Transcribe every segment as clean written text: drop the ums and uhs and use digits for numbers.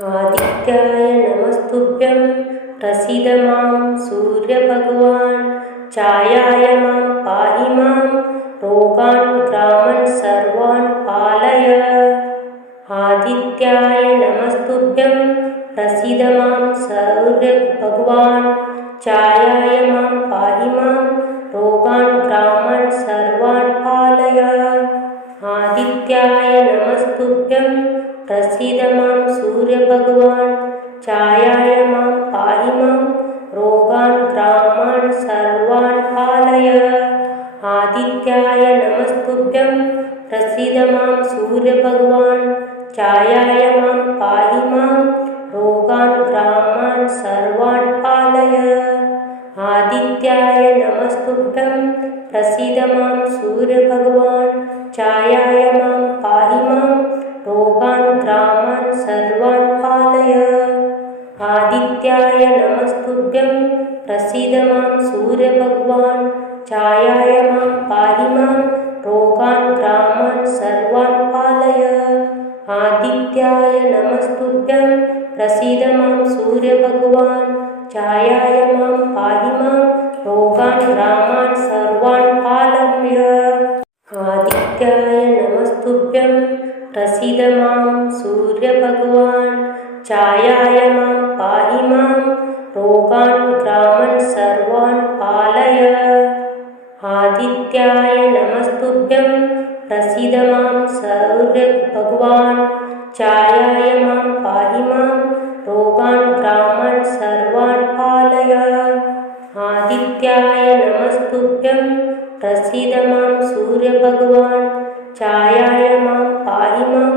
आदित्याय नमस्तुभ्यं प्रसीद मां सूर्यभगवान् छायाय मां पाहि मां रोगान् ग्रामान् सर्वान् पालय। आदित्याय नमस्तुभ्यं प्रसीद मां सूर्यभगवान् छायाय मां पाहि मां रोगान् ग्रामान् सर्वान् पालय। आदित्याय नमस्तुभ्यं प्रसीद मां सूर्यभगवान् छायाय मां पाहि मां रोगान् ग्रामान् सर्वान् पालय। आदित्याय नमस्तुभ्यं प्रसीद मां सूर्यभगवान् छायाय मां पाहि मां रोगान् ग्रामान् सर्वान् पालय। आदित्याय नमस्तुभ्यं प्रसीद मां सूर्यभगवान् छायाय मां पाहि मां रोगान् ग्रामान् सर्वान् पालय। आदित्याय नमस्तुभ्यं प्रसीद मां सूर्यभगवान् छायाय मां पाहि मां रोगान् ग्रामान् सर्वान् पालय। आदित्याय नमस्तुभ्यं प्रसीद मां सूर्यभगवान् छायाय मां पाहि मां रोगान् ग्रामान् सर्वान् पालय। आदित्याय नमस्तुभ्यं प्रसीद मां सूर्यभगवान् छायाय मां पाहि मां रोगान् ग्रामान् सर्वान् पालय। आदित्याय नमस्तुभ्यं प्रसीद मां सूर्यभगवान् छायाय मां पाहि मां रोगान् ग्रामान् सर्वान् पालय। आदित्याय नमस्तुभ्यं प्रसीद मां सूर्यभगवान् छायाय मां पाहि मां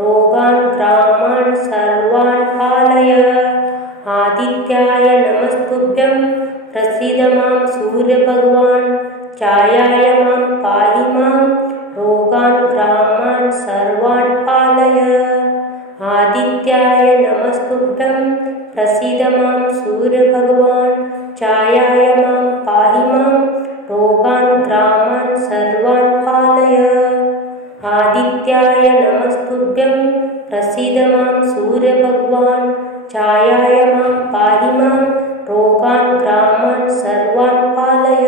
रोगान् ग्रामान् सर्वान् पालय। आदित्याय नमस्तुभ्यं प्रसीद मां सूर्यभगवान् छायाय मां पाहि मां रोगान् ग्रामान् सर्वान् पालय। आदित्याय नमस्तुभ्यं प्रसीद मां सूर्यभगवान् छायाय मां पाहि मां रोगान् ग्रामान् सर्वान् पालय। आदित्याय नमस्तुभ्यं प्रसीद मां सूर्यभगवान् छायाय मां पाहि मां रोगान् ग्रामान् सर्वान् पालय।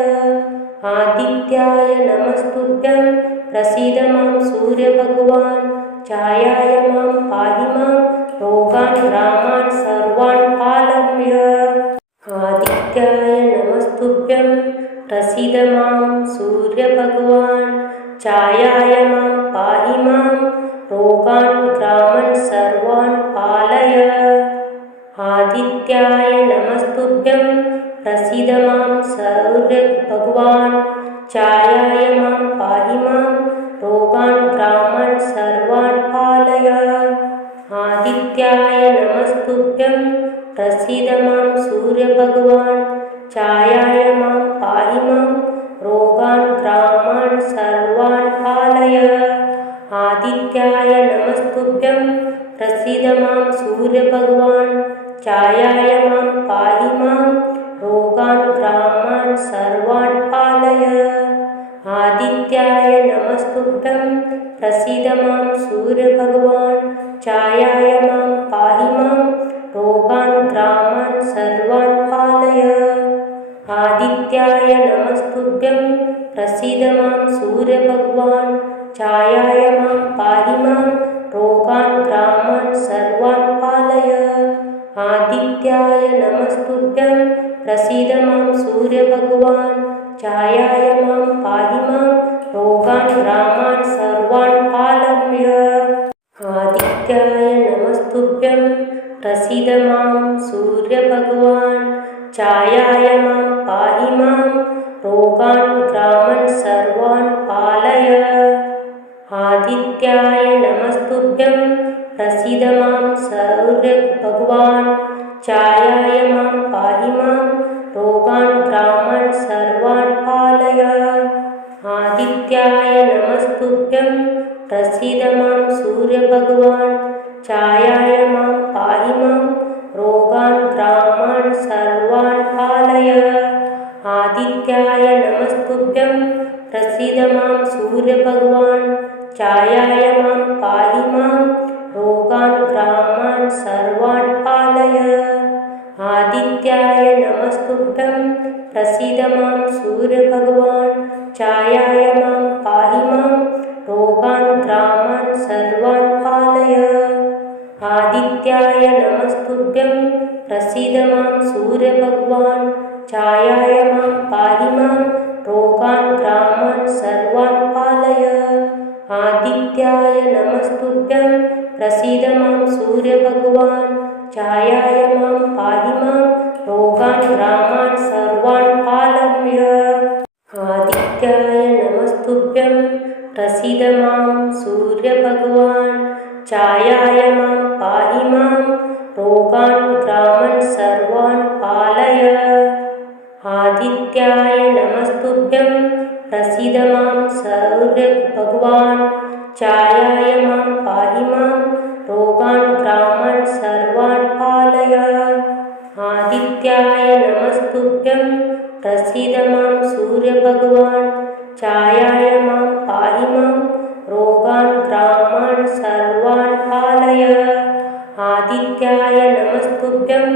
आदित्याय नमस्तुभ्यं प्रसीद मां सूर्यभगवान् छायाय मां पाहि मां रोगान् ग्रामान् सर्वान् पालय। आदित्याय नमस्तुभ्यं प्रसीद मां सूर्यभगवान् छायाय मां पाहि मां रोगान् ग्रामान् सर्वान् पालय। आदित्याय नमस्तुभ्यं प्रसीद मां सूर्यभगवान् छायाय मां पाहि मां रोगान् ग्रामान् सर्वान् पालय। आदित्याय नमस्तुभ्यं प्रसीद मां सूर्यभगवान् छायाय मां पाहि मां रोगान् ग्रामान् सर्वान् पालय। आदित्याय नमस्तुभ्यं प्रसीद मां सूर्यभगवान् छायाय मां पाहि मां रोगान् ग्रामान् सर्वान् पालय। आदित्याय नमस्तुभ्यं प्रसीद मां सूर्यभगवान् छायाय मां पाहि मां रोगान् ग्रामान् सर्वान् पालय। आदित्याय नमस्तुभ्यं प्रसीद मां सूर्यभगवान् छायाय मां पाहि मां रोगान् ग्रामान् सर्वान् पालय। आदित्याय नमस्तुभ्यं प्रसीद मां सूर्यभगवान् छायाय मां पाहि मां रोगान् ग्रामान् सर्वान् पालय। आदित्याय नमस्तुभ्यं प्रसीद मां सूर्यभगवान् छायाय मां पाहि मां रोगान् ग्रामान् सर्वान् पालय। आदित्याय नमस्तुभ्यं प्रसीद मां सूर्यभगवान् छायाय मां पाहि मां रोगान् ग्रामान् सर्वान् पालय। आदित्याय नमस्तुभ्यं प्रसीद मां सूर्यभगवान् छायाय मां पाहि मां रोगान् ग्रामान् सर्वान् पालय। आदित्याय नमस्तुभ्यं प्रसीद मां सूर्यभगवान् छायाय मां पाहि मां रोगान् ग्रामान् सर्वान् पालय। आदित्याय नमस्तुभ्यं प्रसीद मां सूर्यभगवान्। छायाय मां पाहि मां रोगान् ग्रामान् सर्वान् पालय। आदित्याय नमस्तुभ्यं प्रसीद मां सूर्यभगवान्। छायाय मां पाहि मां रोगान् ग्रामान् सर्वान् पालय। आदित्याय नमस्तुभ्यं प्रसीद मां सूर्यभगवान्। छायाय मां पाहि मां रोगान् ग्रामान् सर्वान् पालय। आदित्याय नमस्तुभ्यं प्रसीद मां सूर्यभगवान्। छायाय मां पाहि मां रोगान् ग्रामान् सर्वान् पालय। आदित्याय नमस्तुभ्यं प्रसीद मां सूर्यभगवान्। छायाय मां पाहि मां रोगान् ग्रामान् सर्वान् पालय। आदित्याय नमस्तुभ्यं प्रसीद मां सूर्यभगवान्। छायाय मां पाहि मां रोगान् ग्रामान् सर्वान् पालय। आदित्याय नमस्तुभ्यं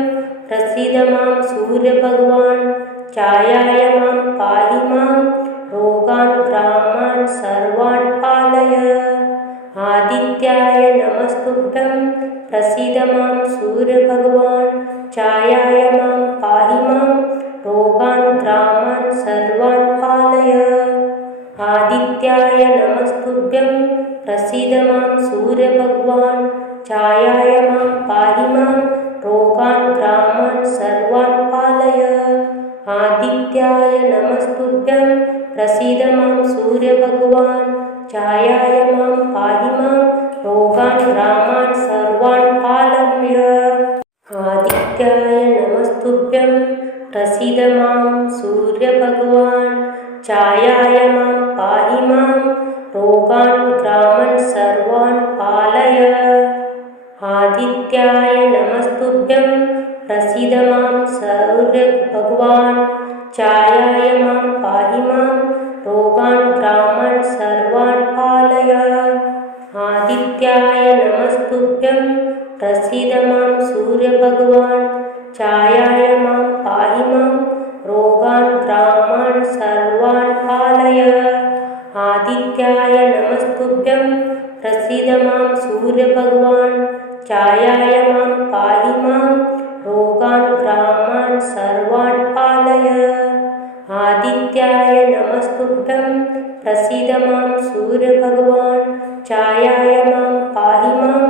प्रसीद मां सूर्यभगवान्। छायाय मां पाहि मां रोगान् ग्रामान् सर्वान् पालय। आदित्याय नमस्तुभ्यं प्रसीद मां सूर्यभगवान्। छायाय मां पाहि मां रोगान् ग्रामान् सर्वान् पालय। आदित्याय नमस्तुभ्यं प्रसीद मां सूर्यभगवान्। छायाय मां पाहि मां रोगान् ग्रामान् सर्वान् पालय। आदित्याय नमस्तुभ्यं प्रसीद मां सूर्यभगवान्। छायाय मां पाहि मां रोगान् ग्रामान् सर्वान् पालय। आदित्याय नमस्तुभ्यं प्रसीद मां सूर्यभगवान्। छायाय मां पाहि मां रोगान् ग्रामान् सर्वान् पालय। आदित्याय नमस्तुभ्यं प्रसीद मां सूर्यभगवान्। छायाय मां पाहि मां रोगान् ग्रामान् सर्वान् पालय। आदित्याय नमस्तुभ्यं प्रसीद मां सूर्यभगवान्। छायाय मां पाहि मां रोगान् ग्रामान् सर्वान् पालय। आदित्याय नमस्तुभ्यं प्रसीद मां सूर्यभगवान्। छायाय मां पाहि मां रोगान् ग्रामान् सर्वान् पालय। आदित्याय नमस्तुभ्यं प्रसीद मां सूर्यभगवान्। छायाय मां पाहि मां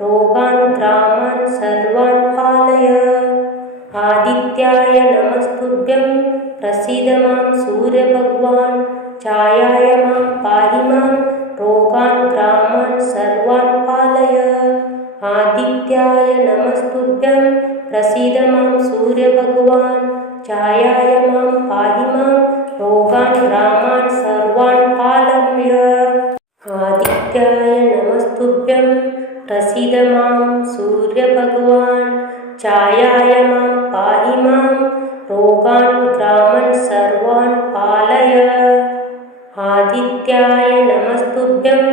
रोगान् ग्रामान् सर्वान् पालय। आदित्याय नमस्तुभ्यं प्रसीद मां सूर्यभगवान्। छायाय मां पाहि मां रोगान् ग्रामान् सर्वान् पालय। आदित्याय नमस्तुभ्यं प्रसीद मां सूर्यभगवान्। छायाय मां पाहि मां रोगान् ग्रामान् सर्वान् पालय। आदित्याय नमस्तुभ्यं प्रसीद मां सूर्यभगवान्। छायाय मां पाहि मां रोगान् ग्रामान् सर्वान् पालय। आदित्याय नमस्तुभ्यं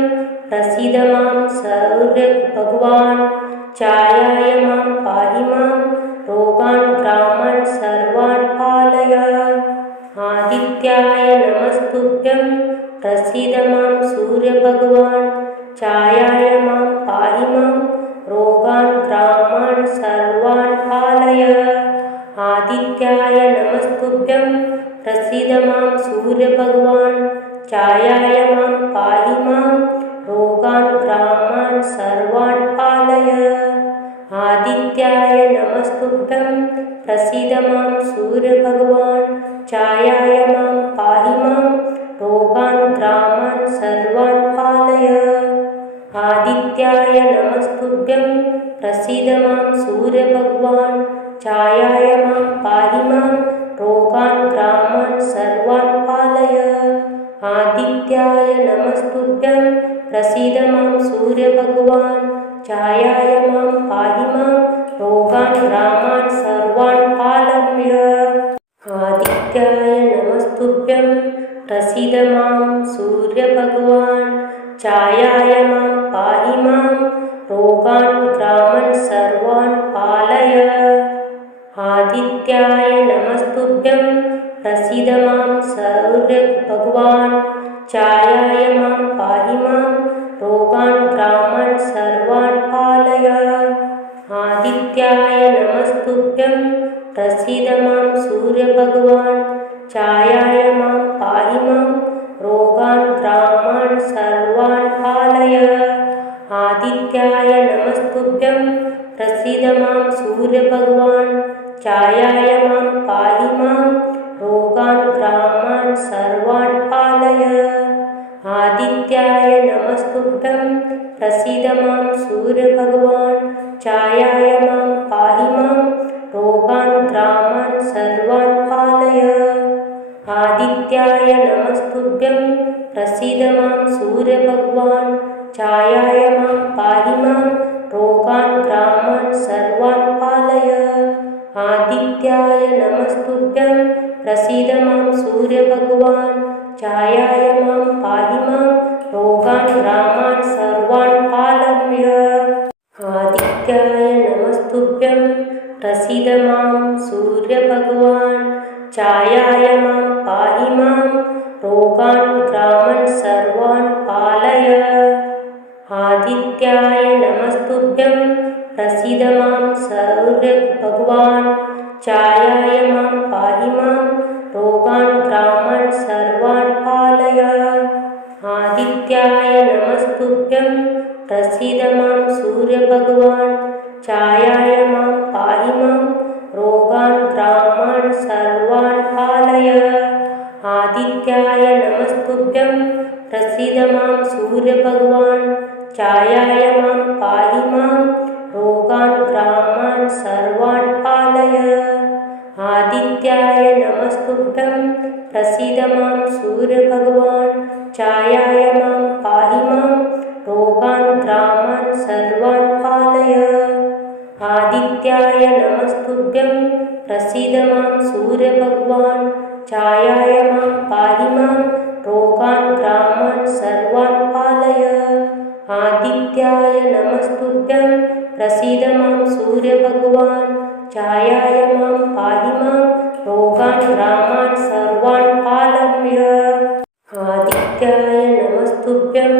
प्रसीद मां सूर्यभगवान्। छायाय मां पाहि मां रोगान् ग्रामान् सर्वान् पालय। आदित्याय नमस्तुभ्यं प्रसीद मां सूर्यभगवान्। छायाय मां पाहि मां रोगान् ग्रामान् सर्वान् पालय। आदित्याय नमस्तुभ्यं प्रसीद मां सूर्यभगवान्। छायाय मां पाहि मां रोगान् ग्रामान् सर्वान् पालय। आदित्याय नमस्तुभ्यं प्रसीद मां सूर्यभगवान्। छायाय मां पाहि मां रोगान् ग्रामान् सर्वान् पालय। आदित्याय नमस्तुभ्यं प्रसीद मां सूर्यभगवान्। छायाय मां पाहि मां रोगान् ग्रामान् सर्वान् पालय। आदित्याय नमस्तुभ्यं प्रसीद मां सूर्यभगवान्। छायाय मां पाहि मां रोगान् ग्रामान् सर्वान् पालय। आदित्याय नमस्तुभ्यं प्रसीद मां सूर्यभगवान्। छायाय मां पाहि मां रोगान् ग्रामान् सर्वान् सर्वान् पालय। आदित्याय नमस्तुभ्यं प्रसीद मां सूर्यभगवान्। छायाय मां पाहि मां रोगान् ग्रामान् सर्वान् पालय। आदित्याय नमस्तुभ्यं प्रसीद मां सूर्यभगवान्। छायाय मां पाहि मां रोगान् ग्रामान् सर्वान् पालय। आदित्याय नमस्तुभ्यं प्रसीद मां सूर्यभगवान्। छायाय मां पाहि मां रोगान् ग्रामान् सर्वान् पालय। आदित्याय नमस्तुभ्यं प्रसीद मां सूर्यभगवान्। छायाय मां पाहि मां रोगान् ग्रामान् सर्वान् पालय। आदित्याय नमस्तुभ्यं प्रसीद मां सूर्यभगवान्। छायाय मां पाहि मां रोगान् ग्रामान् सर्वान् पालय। आदित्याय नमस्तुभ्यं प्रसीद मां सूर्यभगवान्। छायाय मां पाहि मां रोगान् ग्रामान् सर्वान् पालय। आदित्याय नमस्तुभ्यं प्रसीद मां सूर्यभगवान्। छायाय मां पाहि मां रोगान् ग्रामान् सर्वान् पालय। आदित्याय नमस्तुभ्यं प्रसीद मां सूर्यभगवान्। छायाय मां पाहि मां रोगान् ग्रामान् सर्वान् पालय। आदित्याय नमस्तुभ्यं प्रसीद मां सूर्यभगवान्। छायाय मां पाहि मां रोगान् ग्रामान् सर्वान् पालय। आदित्याय नमस्तुभ्यं प्रसीद मां सूर्यभगवान्। छायाय मां पाहि मां रोगान् ग्रामान् सर्वान् पालय। आदित्याय नमस्तुभ्यं प्रसीद मां सूर्यभगवान्। छायाय मां पाहि मां रोगान् ग्रामान् सर्वान् पालय। आदित्याय नमस्तुभ्यं प्रसीद मां सूर्यभगवान्। छायाय मां पाहि मां रोगान् ग्रामान् सर्वान् पालय। आदित्याय नमस्तुभ्यं प्रसीद मां सूर्यभगवान्। छायाय मां पाहि मां रोगान् ग्रामान् सर्वान् पालय। आदित्याय नमस्तुभ्यं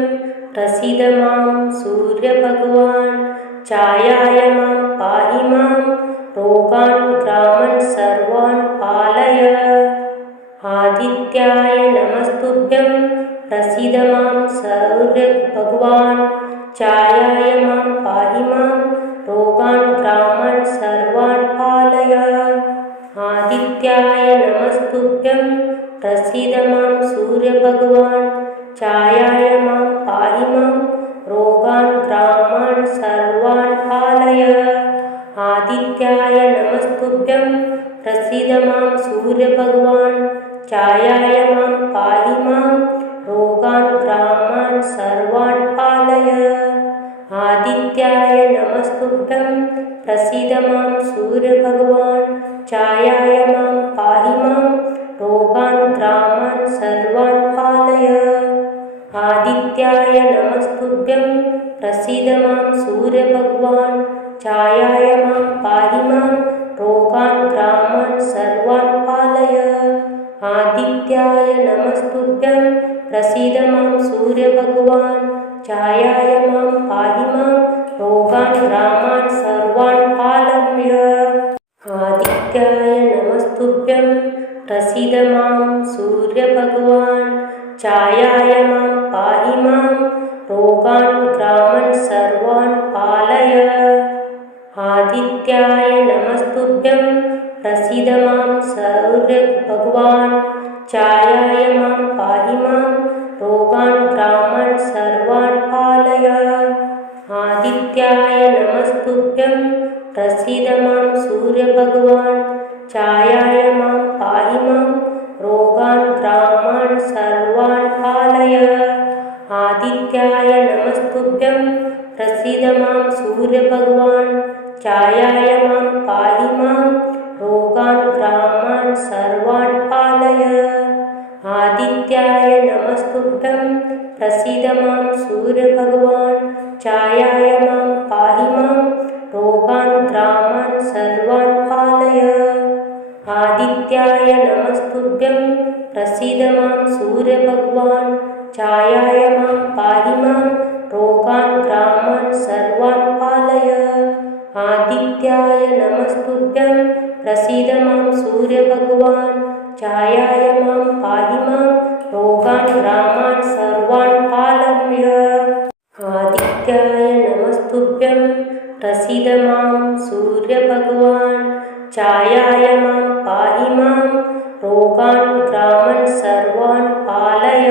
प्रसीद मां सूर्यभगवान्। छायाय मां पाहि मां रोगान् ग्रामान् सर्वान् पालय। आदित्याय नमस्तुभ्यं प्रसीद मां सूर्यभगवान्। छायाय मां पाहि मां रोगान् ग्रामान् सर्वान् पालय। आदित्याय नमस्तुभ्यं प्रसीद मां सूर्यभगवान्। छायाय मां पाहि मां रोगान् ग्रामान् सर्वान् पालय। आदित्याय नमस्तुभ्यं प्रसीद मां सूर्यभगवान्। छायाय मां पाहि मां रोगान् ग्रामान् सर्वान् पालय। आदित्याय नमस्तुभ्यं प्रसीद मां सूर्यभगवान्। छायाय मां पाहि मां रोगान् ग्रामान् सर्वान् पालय। आदित्याय नमस्तुभ्यं प्रसीद मां सूर्यभगवान्। छायाय मां पाहि मां रोगान् ग्रामान् सर्वान् पालय। आदित्याय नमस्तुभ्यं प्रसीद मां सूर्यभगवान्। छायाय मां पाहि मां रोगान् ग्रामान् सर्वान् पालय। आदित्याय नमस्तुभ्यं प्रसीद मां सूर्यभगवान्। छायाय मां पाहि मां रोगान् ग्रामान् सर्वान् पालय। आदित्याय नमस्तुभ्यं प्रसीद मां सूर्यभगवान्। छायाय मां पाहि मां रोगान् ग्रामान् सर्वान् पालय। आदित्याय नमस्तुभ्यं प्रसीद मां सूर्यभगवान्। छायाय मां पाहि मां रोगान् ग्रामान् सर्वान् पालय। आदित्याय नमस्तुभ्यं प्रसीद मां सूर्यभगवान्। छायाय मां पाहि मां रोगान् ग्रामान् सर्वान् पालय। आदित्याय नमस्तुभ्यं प्रसीद मां सूर्यभगवान्। छायाय मां पाहि मां रोगान् ग्रामान् सर्वान् पालय। आदित्याय नमस्तुभ्यं प्रसीद मां सूर्यभगवान् छायाय मां पाहि मां रोगान् ग्रामान् सर्वान् पालय। आदित्याय नमस्तुभ्यं प्रसीद मां सूर्यभगवान् छायाय मां पाहि मां रोगान् ग्रामान् सर्वान् पालय। आदित्याय नमस्तुभ्यं प्रसीद मां सूर्यभगवान् छायाय मां पाहि मां रोगान् ग्रामान् सर्वान् पालय।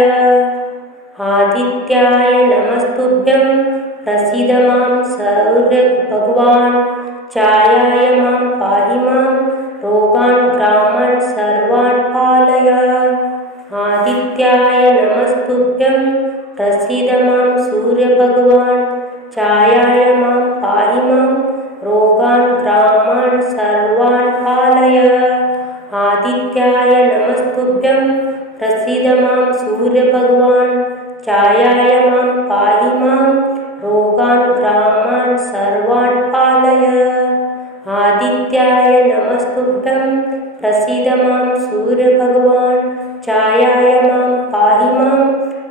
आदित्याय नमस्तुभ्यं प्रसीद मां सूर्यभगवान् छायाय मां पाहि मां रोगान् ग्रामान् सर्वान् पालय। आदित्याय नमस्तुभ्यं प्रसीद मां सूर्यभगवान् छायाय मां पाहि मां रोगान् ग्रामान् सर्वान् पालय। आदित्याय नमस्तुभ्यं प्रसीद मां सूर्यभगवान् छायाय मां पाहि मां रोगान् ग्रामान् सर्वान् पालय। आदित्याय नमस्तुभ्यं प्रसीद मां सूर्यभगवान् छायाय मां पाहि मां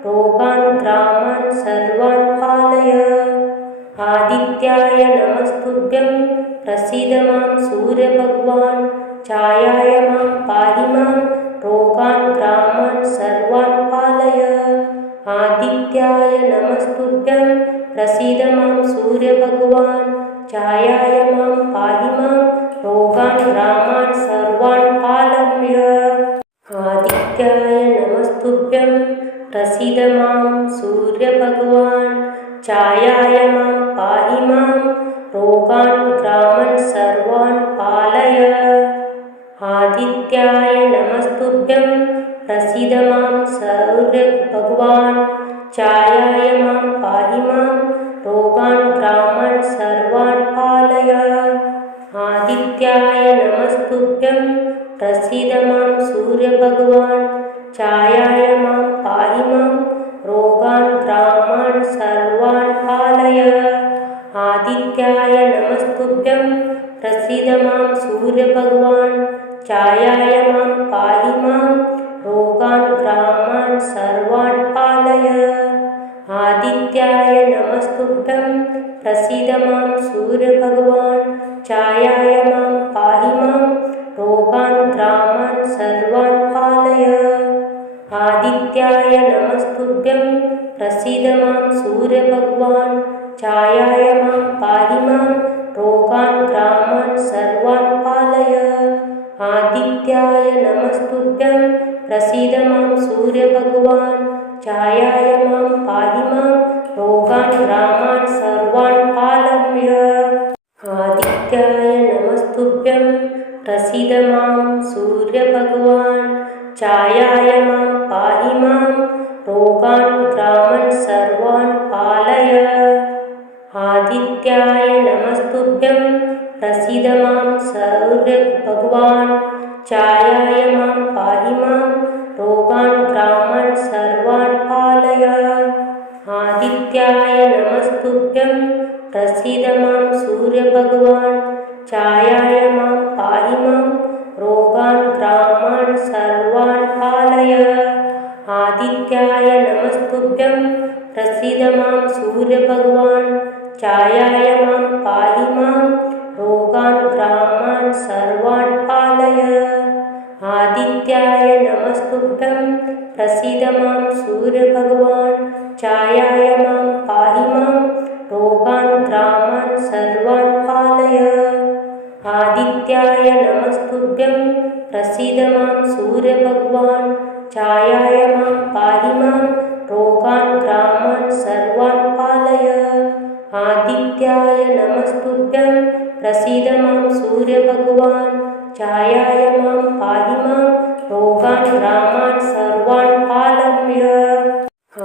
रोगान् ग्रामान् सर्वान् पालय। आदित्याय नमस्तुभ्यं प्रसीद मां सूर्यभगवान् छायाय मां पाहि मां रोगान् ग्रामान् सर्वान् पालय। आदित्याय नमस्तुभ्यं प्रसीद मां सूर्यभगवान् छायाय मां पाहि मां रोगान् ग्रामान् सर्वान् पालय। आदित्याय नमस्तुभ्यं प्रसीद मां सूर्यभगवान् छायाय मां पाहि मां रोगान् ग्रामान् सर्वान् पालय। आदित्याय नमस्तुभ्यं प्रसीद मां सूर्यभगवान् छायाय मां पाहि मां रोगान् ग्रामान् सर्वान् पालय। आदित्याय नमस्तुभ्यं प्रसीद मां सूर्यभगवान् छायाय मां पाहि मां रोगान् ग्रामान् सर्वान् पालय। आदित्याय नमस्तुभ्यं प्रसीद मां सूर्यभगवान् छायाय मां पाहि मां रोगान् ग्रामान् सर्वान् पालय। आदित्याय नमस्तुभ्यं प्रसीद मां सूर्यभगवान् छायाय मां पाहि मां रोगान् ग्रामान् सर्वान् पालय। आदित्याय नमस्तुभ्यं प्रसीद मां सूर्यभगवान् छायाय मां पाहि मां रोगान् ग्रामान् सर्वान् पालय। आदित्याय नमस्तुभ्यं प्रसीद मां सूर्यभगवान् छायाय मां पाहि मां रोगान् ग्रामान् सर्वान् पालय। आदित्याय नमस्तुभ्यं प्रसीद मां सूर्यभगवान् छायाय मां पाहि मां रोगान् ग्रामान् सर्वान् पालय। आदित्याय नमस्तुभ्यं प्रसीद मां सूर्यभगवान् छायाय मां पाहि मां रोगान् ग्रामान् सर्वान् पालय। आदित्याय नमस्तुभ्यं प्रसीद मां सूर्यभगवान् छायाय मां पाहि मां रोगान् ग्रामान् सर्वान् पालय। आदित्याय नमस्तुभ्यं प्रसीद मां सूर्यभगवान् छायाय मां पाहि मां रोगान् ग्रामान् सर्वान् पालय। आदित्याय नमस्तुभ्यं प्रसीद मां सूर्यभगवान् छायाय मां पाहि मां रोगान् ग्रामान् सर्वान् पालय। आदित्याय नमस्तुभ्यं प्रसीद मां सूर्यभगवान् छायाय मां पाहि मां रोगान् ग्रामान् सर्वान् पालय। आदित्याय नमस्तुभ्यं प्रसीद मां सूर्यभगवान् छायाय मां पाहि मां रोगान् ग्रामान् सर्वान् पालय।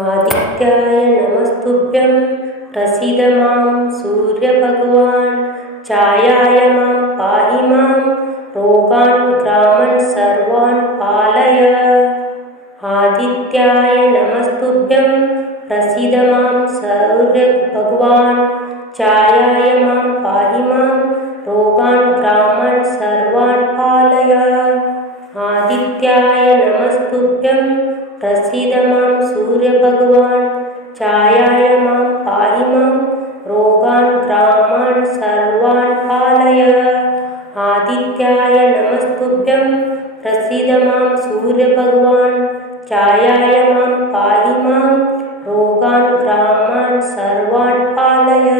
आदित्याय नमस्तुभ्यं प्रसीद मां सूर्यभगवान् छायाय मां पाहि मां रोगान् ग्रामान् सर्वान् पालय। आदित्याय नमस्तुभ्यं प्रसीद मां सूर्यभगवान् छायाय मां पाहि मां रोगान् ग्रामान् प्रसीद मां सूर्यभगवान् छायाय मां पाहि मां रोगान् ग्रामान् सर्वान् पालय आदित्याय नमस्तुभ्यं प्रसीद मां सूर्यभगवान् छायाय मां पाहि मां रोगान् ग्रामान् सर्वान् पालय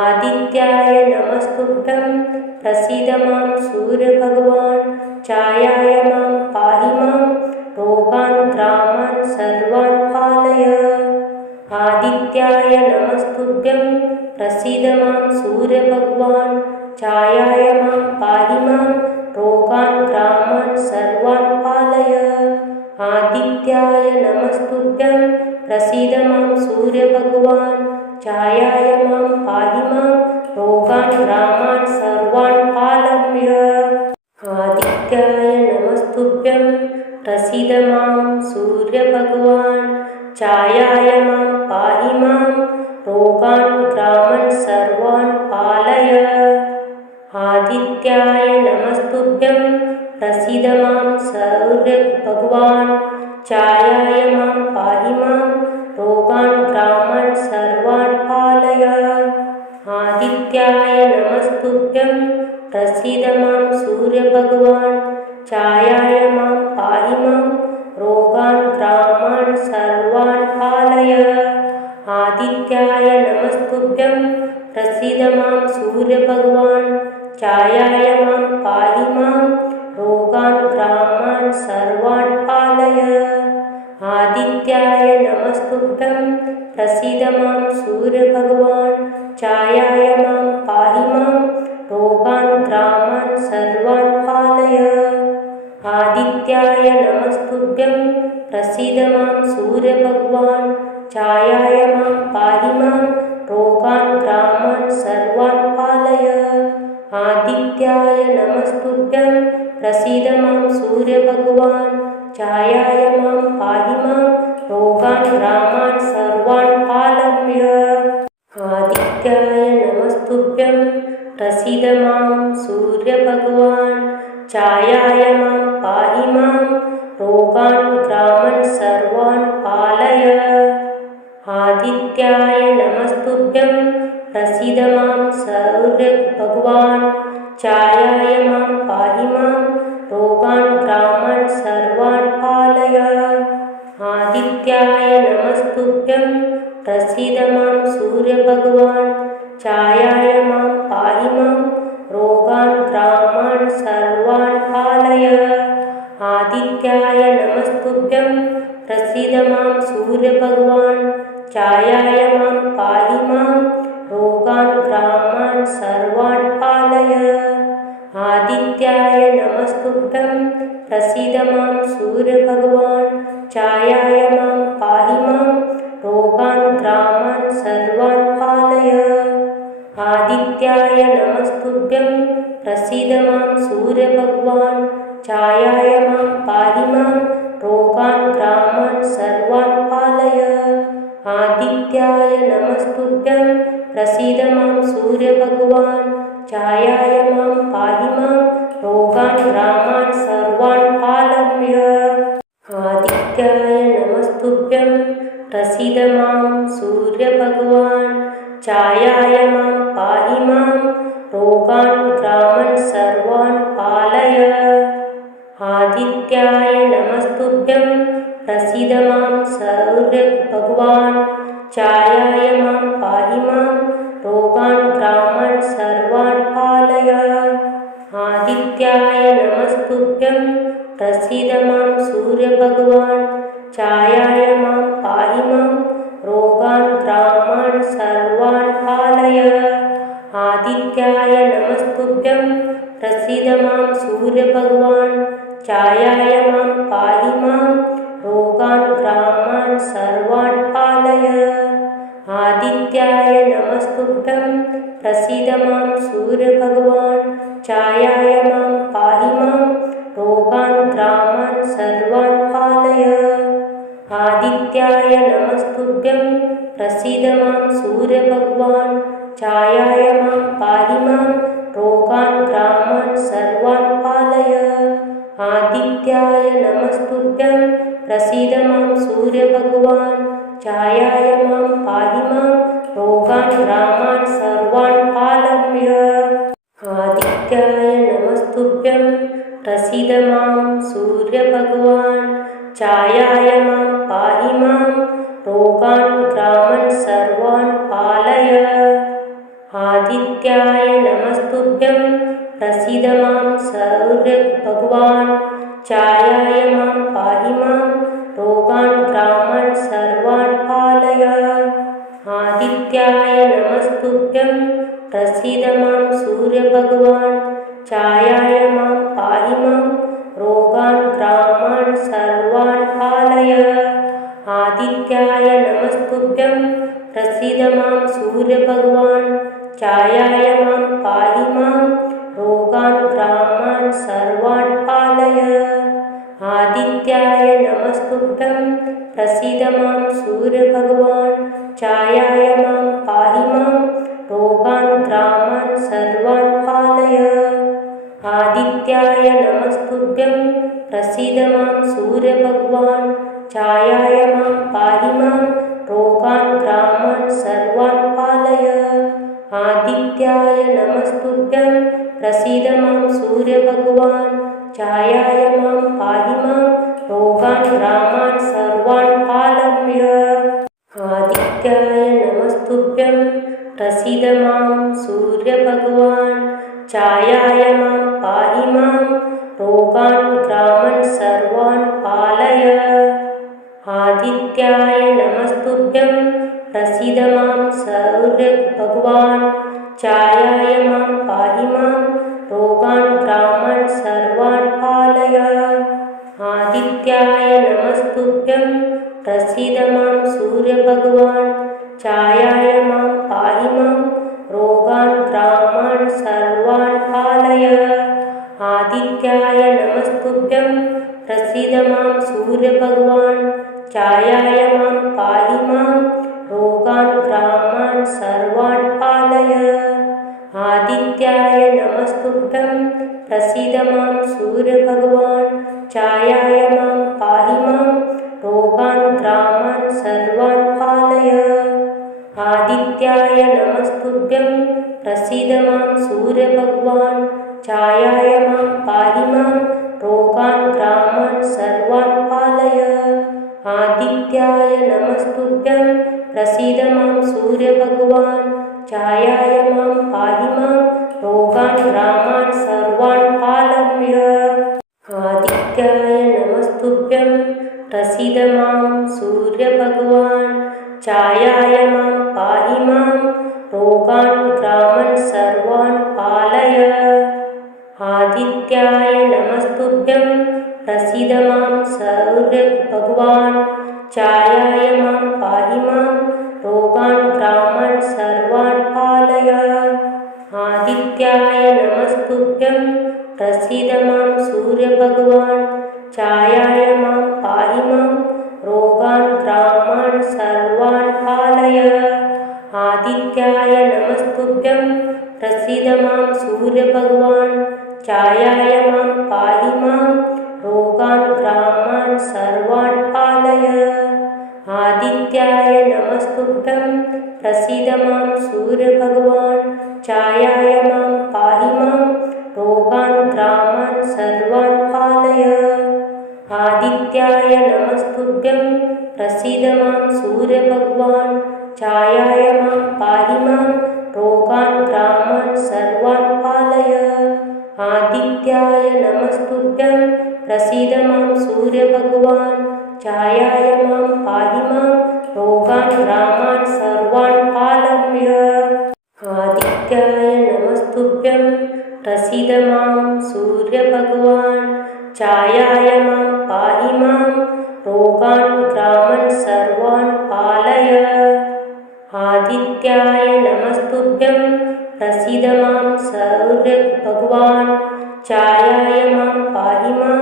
आदित्याय नमस्तुभ्यं प्रसीद मां सूर्यभगवान् छायाय मां पाहि मां रोगान् ग्रामान् सर्वान् पालय आदित्याय नमस्तुभ्यं प्रसीद मां सूर्यभगवान् छायाय मां पाहि मां रोगान् ग्रामान् सर्वान् पालय आदित्याय नमस्तुभ्यं प्रसीद मां सूर्यभगवान् छायाय मां पाहि मां रोगान् ग्रामान् सर्वान् पालय आदित्याय नमस्तुभ्यं प्रसीद मां सूर्यभगवान् छायाय मां पाहि मां रोगान् ग्रामान् सर्वान् पालय आदित्याय नमस्तुभ्यं प्रसीद मां सूर्यभगवान् छायाय मां पाहि मां रोगान् ग्रामान् सर्वान् पालय आदित्याय नमस्तुभ्यं प्रसीद मां सूर्यभगवान् छायाय मां पाहि मां रोगान् ग्रामान् सर्वान् पालय आदित्याय नमस्तुभ्यं प्रसीद मां सूर्यभगवान् छायाय मां पाहि मां रोगान् ग्रामान् सर्वान् पालय आदित्याय नमस्तुभ्यं प्रसीद मां सूर्यभगवान् छायाय मां पाहि मां रोगान् ग्रामान् सर्वान् पालय आदित्याय नमस्तुभ्यं प्रसीद मां सूर्यभगवान् छायाय मां पाहि मां रोगान् ग्रामान् सर्वान् पालय आदित्याय नमस्तुभ्यं प्रसीद मां सूर्यभगवान् छायाय मां पाहि मां रोगान् ग्रामान् सर्वान् पालय आदित्याय नमस्तुभ्यं प्रसीद मां सूर्यभगवान् छायाय मां पाहि मां रोगान् ग्रामान् सर्वान् पालय आदित्याय नमस्तुभ्यं प्रसीद मां सूर्यभगवान् छायाय मां पाहि मां रोगान् ग्रामान् सर्वान् पालय आदित्याय नमस्तुभ्यं प्रसीद मां सूर्यभगवान् छायाय मां पाहि मां रोगान् ग्रामान् सर्वान् पालय आदित्याय नमस्तुभ्यं प्रसीद मां सूर्यभगवान् छायाय मां पाहि मां रोगान् ग्रामान् सर्वान् पालय आदित्याय नमस्तुभ्यं प्रसीद मां सूर्यभगवान् छायाय मां पाहि मां रोगान् ग्रामान् सर्वान् पालय आदित्याय नमस्तुभ्यं प्रसीद मां सूर्यभगवान् छायाय मां पाहि मां रोगान् ग्रामान् सर्वान् पालय आदित्याय नमस्तुभ्यं प्रसीद मां सूर्यभगवान् छायाय मां पाहि मां रोगान् ग्रामान् सर्वान् पालय आदित्याय नमस्तुभ्यं प्रसीद मां सूर्यभगवान् छायाय मां पाहि मां रोगान् ग्रामान् सर्वान् पालय आदित्याय नमस्तुभ्यं प्रसीद मां सूर्यभगवान् छायाय मां पाहि मां रोगान् ग्रामान् सर्वान् पालय आदित्याय नमस्तुभ्यं प्रसीद मां सूर्यभगवान् छायाय मां पाहि मां रोगान् ग्रामान् सर्वान् पालय आदित्याय नमस्तुभ्यं प्रसीद मां सूर्यभगवान् छायाय मां पाहि मां रोगान् ग्रामान् सर्वान् पालय आदित्याय नमस्तुभ्यं प्रसीद मां सूर्यभगवान् छायाय मां पाहि मां रोगान् ग्रामान् सर्वान् पालय आदित्याय नमस्तुभ्यं प्रसीद मां सूर्यभगवान् छायाय मां पाहि मां रोगान् ग्रामान् सर्वान् पालय आदित्याय नमस्तुभ्यं प्रसीद प्रसीद मां सूर्यभगवान् छायाय मां पाहि मां रोगान् ग्रामान् सर्वान् पालय आदित्याय नमस्तुभ्यं प्रसीद मां सूर्यभगवान् छायाय मां पाहि मां रोगान् ग्रामान् सर्वान् पालय आदित्याय नमस्तुभ्यं प्रसीद मां सूर्यभगवान् छायाय मां पाहि मां रोगान् ग्रामान् सर्वान् पालय आदित्याय नमस्तुभ्यं प्रसीद मां सूर्यभगवान् छायाय मां पाहि मां रोगान् ग्रामान् सर्वान् पालय आदित्याय नमस्तुभ्यं प्रसीद मां सूर्यभगवान् छायाय मां पाहि मां रोगान् ग्रामान् सर्वान् पालय आदित्याय नमस्तुभ्यं प्रसीद मां सूर्यभगवान् छायाय मां पाहि मां रोगान् ग्रामान् सर्वान् पालय आदित्याय नमस्तुभ्यं प्रसीद मां सूर्यभगवान् छायाय मां पाहि मां रोगान् ग्रामान् सर्वान् पालय आदित्याय नमस्तुभ्यं प्रसीद मां सूर्यभगवान् छायाय मां पाहि मां रोगान् ग्रामान् सर्वान् पालय आदित्याय नमस्तुभ्यं प्रसीद मां सूर्यभगवान् छायाय मां पाहि मां रोगान् ग्रामान् सर्वान् पालय आदित्याय नमस्तुभ्यं प्रसीद मां सूर्यभगवान् छायाय मां पाहि मां रोगान् ग्रामान् सर्वान् पालय आदित्याय नमस्तुभ्यं प्रसीद मां सूर्यभगवान् छायाय मां पाहि मां रोगान् ग्रामान् सर्वान् पालय आदित्याय नमस्तुभ्यं प्रसीद मां सूर्यभगवान् छायाय मां पाहि मां रोगान् ग्रामान् सर्वान् पालय आदित्याय नमस्तुभ्यं प्रसीद मां सूर्यभगवान् छायाय मां पाहि मां रोगान् ग्रामान् सर्वान् पालय आदित्याय नमस्तुभ्यं प्रसीद मां सूर्यभगवान् छायाय मां पाहि मां रोगान् ग्रामान् सर्वान् पालय आदित्याय नमस्तुभ्यं प्रसीद मां सूर्यभगवान् छायाय मां पाहि मां रोगान् ग्रामान् सर्वान् पालय आदित्याय नमस्तुभ्यं प्रसीद मां सूर्यभगवान् छायाय मां पाहि मां रोगान् ग्रामान् सर्वान् पालय आदित्याय नमस्तुभ्यं प्रसीद मां सूर्यभगवान् छायाय मां पाहि मां रोगान् ग्रामान् सर्वान् पालय आदित्याय नमस्तुभ्यं प्रसीद मां सूर्यभगवान् छायाय मां पाहि मां रोगान् ग्रामान् सर्वान् पालय आदित्याय नमस्तुभ्यं प्रसीद मां सूर्यभगवान् छायाय मां पाहि मां रोगान् ग्रामान् सर्वान् पालय आदित्याय नमस्तुभ्यं प्रसीद मां सूर्यभगवान् छायाय मां पाहि मां रोगान् ग्रामान् सर्वान् पालय आदित्याय नमस्तुभ्यं प्रसीद मां सूर्यभगवान् छायाय मां पाहि मां रोगान् ग्रामान् सर्वान् पालय आदित्याय नमस्तुभ्यं प्रसीद मां सूर्यभगवान् छायाय मां पाहि मां रोगान् ग्रामान् सर्वान् पालय आदित्याय नमस्तुभ्यं प्रसीद मां सूर्यभगवान् छायाय मां पाहि मां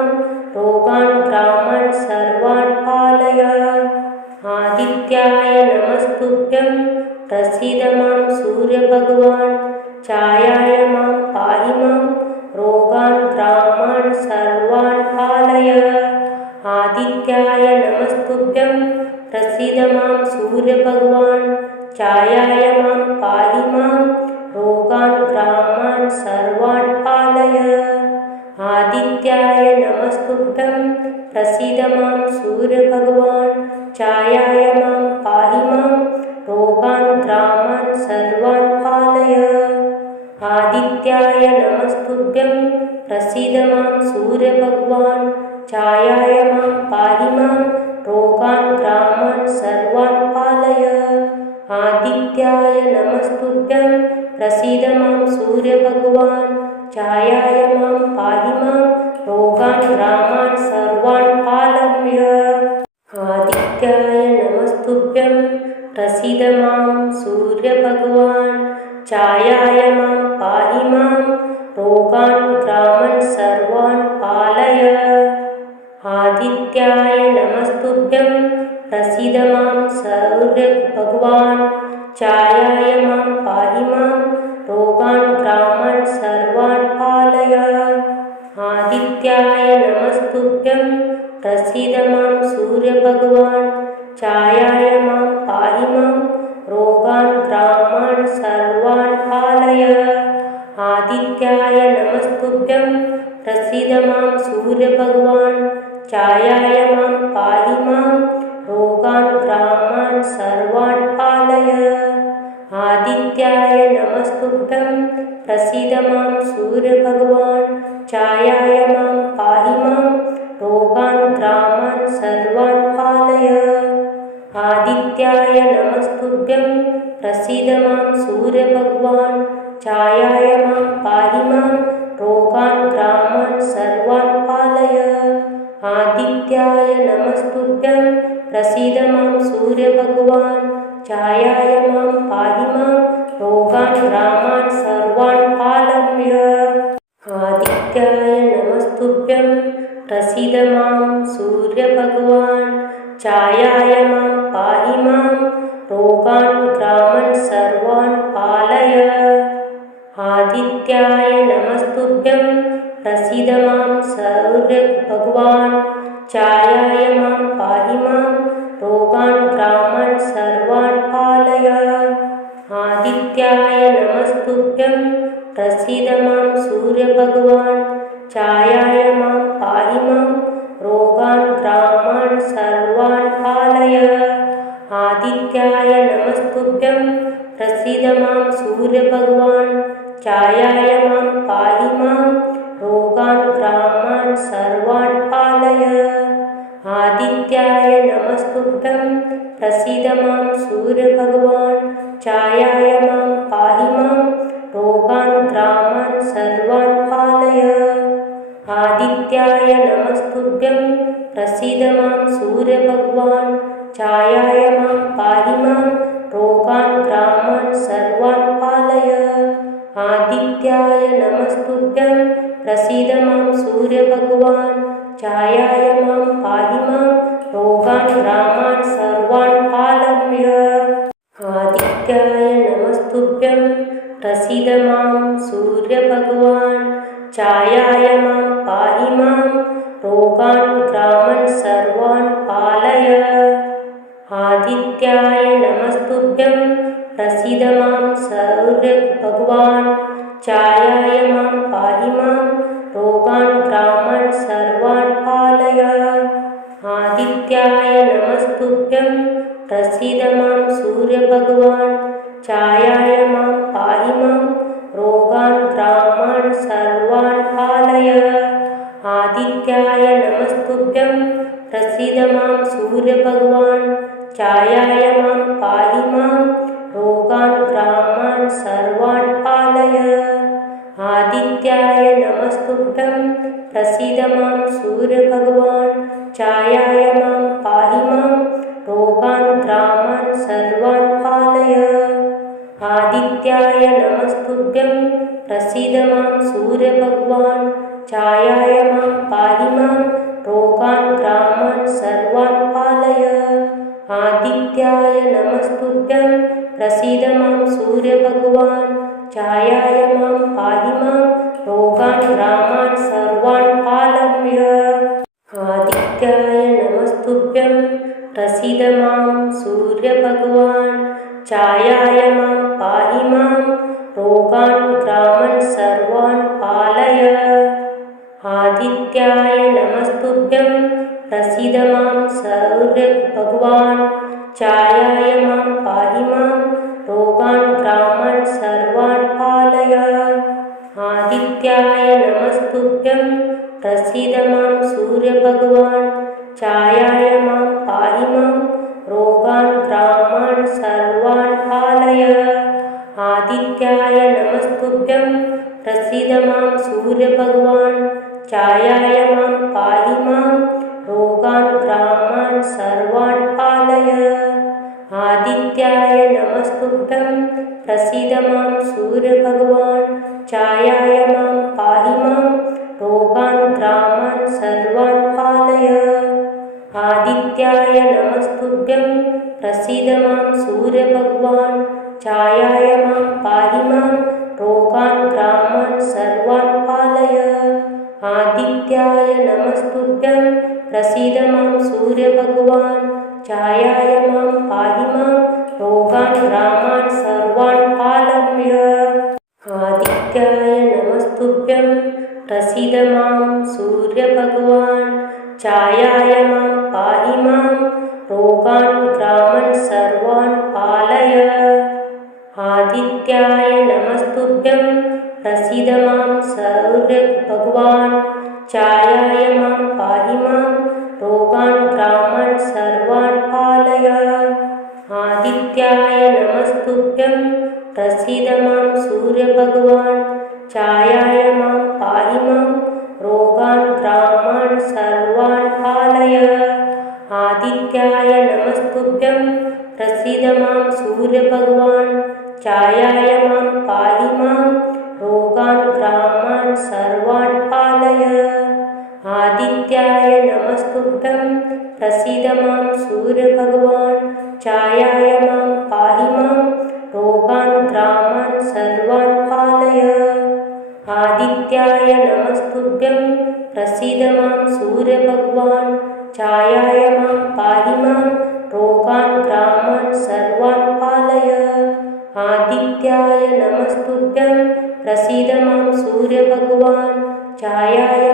रोगान् ग्रामान् सर्वान् पालय आदित्याय नमस्तुभ्यं प्रसीद मां सूर्यभगवान् छायाय मां पाहि मां रोगान् ग्रामान् सर्वान् पालय आदित्याय नमस्तुभ्यं प्रसीद मां सूर्यभगवान् छायाय मां पाहि मां रोगान् ग्रामान् सर्वान् पालय आदित्याय नमस्तुभ्यं प्रसीद मां सूर्यभगवान् छायाय मां पाहि मां रोगान् ग्रामान् सर्वान् पालय। आदित्याय नमस्तुभ्यं प्रसीद मां सूर्यभगवान् छायाय मां पाहि मां रोगान् ग्रामान् सर्वान् पालय। आदित्याय नमस्तुभ्यं प्रसीद मां सूर्यभगवान् छायाय मां पाहि मां रोगान् ग्रामान् सर्वान् पालय। आदित्याय नमस्तुभ्यं प्रसीद मां सूर्यभगवान् छायाय मां पाहि मां रोगान् ग्रामान् सर्वान् पालय। आदित्याय नमस्तुभ्यं प्रसीद मां सूर्यभगवान् छायाय मां पाहि मां रोगान् ग्रामान् सर्वान् पालय। आदित्याय नमस्तुभ्यं प्रसीद मां सूर्यभगवान् छायाय मां पाहि मां रोगान् ग्रामान् सर्वान् पालय। आदित्याय नमस्तुभ्यं प्रसीद मां सूर्यभगवान् छायाय मां पाहि मां रोगान् ग्रामान् सर्वान् पालय। आदित्याय नमस्तुभ्यं प्रसीद मां सूर्यभगवान् छायाय मां पाहि मां रोगान् ग्रामान् सर्वान् पालय। आदित्याय नमस्तुभ्यं प्रसीद मां सूर्यभगवान् छायाय मां पाहि मां रोगान् ग्रामान् सर्वान् पालय। आदित्याय नमस्तुभ्यं प्रसीद मां सूर्यभगवान् छायाय मां पाहि मां रोगान् ग्रामान् सर्वान् पालय। आदित्याय नमस्तुभ्यं प्रसीद मां सूर्यभगवान् छायाय मां पाहि मां रोगान् ग्रामान् सर्वान् पालय। आदित्याय नमस्तुभ्यं प्रसीद मां सूर्यभगवान् छायाय मां पाहि मां रोगान् ग्रामान् सर्वान् पालय। आदित्याय नमस्तुभ्यं प्रसीद मां सूर्यभगवान् छायाय मां पाहि मां रोगान् ग्रामान् सर्वान् पालय। आदित्याय नमस्तुभ्यं प्रसीद मां सूर्यभगवान् छायाय मां पाहि मां रोगान् ग्रामान् सर्वान् पालय। आदित्याय नमस्तुभ्यं प्रसीद मां सूर्यभगवान् छायाय मां पाहि मां रोगान् ग्रामान् सर्वान् पालय। आदित्याय नमस्तुभ्यं प्रसीद मां सूर्यभगवान् छायाय मां पाहि मां रोगान् ग्रामान् सर्वान् पालय। आदित्याय नमस्तुभ्यं प्रसीद मां सूर्यभगवान् छायाय मां पाहि मां रोगान् ग्रामान् सर्वान् पालय। आदित्याय नमस्तुभ्यं प्रसीद मां सूर्यभगवान् छायाय मां पाहि मां रोगान् ग्रामान् सर्वान् पालय। आदित्याय नमस्तुभ्यं प्रसीद मां सूर्यभगवान् छायाय मां पाहि मां रोगान् ग्रामान् सर्वान् पालय। आदित्याय नमस्तुभ्यं प्रसीद मां सूर्यभगवान् छायाय मां पाहि मां रोगान् ग्रामान् सर्वान् पालय। आदित्याय नमस्तुभ्यं प्रसीद मां सूर्यभगवान् छायाय मां पाहि मां रोगान् ग्रामान् सर्वान् पालय। आदित्याय नमस्तुभ्यं प्रसीद मां सूर्यभगवान् छायाय मां पाहि मां रोगान् ग्रामान् सर्वान् पालय। आदित्याय नमस्तुभ्यं प्रसीद मां सूर्यभगवान् छायाय मां पाहि मां रोगान् ग्रामान् सर्वान् पालय। आदित्याय नमस्तुभ्यं प्रसीद मां सूर्यभगवान् छायाय मां पाहि मां रोगान् ग्रामान् सर्वान् पालय। आदित्याय नमस्तुभ्यं प्रसीद मां सूर्यभगवान् छायाय मां पाहि मां रोगान् ग्रामान् सर्वान् पालय। आदित्याय नमस्तुभ्यं सौर्यभगवान् छायाय मां पाहि मां रोगान् ग्रामान् सर्वान् पालय। आदित्याय नमस्तुभ्यं प्रसीद मां सूर्यभगवान् छायाय मां पाहि मां रोगान् ग्रामान् सर्वान् पालय। आदित्याय नमस्तुभ्यं प्रसीद मां सूर्यभगवान् छायाय मां पाहि मां रोगान् ग्रामान् सर्वान् पालय। आदित्याय नमस्तुभ्यं प्रसीद मां सूर्यभगवान् छायाय मां पाहि मां रोगान् ग्रामान् सर्वान् पालय। आदित्याय नमस्तुभ्यं प्रसीद मां सूर्यभगवान् छायाय मां पाहि मां रोगान् ग्रामान् सर्वान् पालय। आदित्याय नमस्तुभ्यं प्रसीद मां सूर्यभगवान् छायाय मां पाहि मां रोगान् ग्रामान् सर्वान् पालय। आदित्याय नमस्तुभ्यं प्रसीद मां सूर्यभगवान् छायाय मां पाहि मां रोगान् ग्रामान् सर्वान् पालय। आदित्याय नमस्तुभ्यं प्रसीद मां सूर्यभगवान् छायाय मां पाहि मां रोगान् ग्रामान् सर्वान् पालय। आदित्याय नमस्तुभ्यं प्रसीद मां सूर्यभगवान् छायाय मां पाहि मां रोगान् ग्रामान् सर्वान् पालय। आदित्याय नमस्तुभ्यं प्रसीद मां सूर्यभगवान् छायाय मां पाहि मां रोगान् ग्रामान् सर्वान् पालय। आदित्याय नमस्तुभ्यं प्रसीद मां सूर्यभगवान् छायाय मां पाहि मां रोगान् ग्रामान् सर्वान् पालय। आदित्याय नमस्तुभ्यं प्रसीद मां सूर्यभगवान् छायाय मां पाहि मां रोगान् ग्रामान् सर्वान् पालय। आदित्याय नमस्तुभ्यं प्रसीद मां सूर्यभगवान् छायाय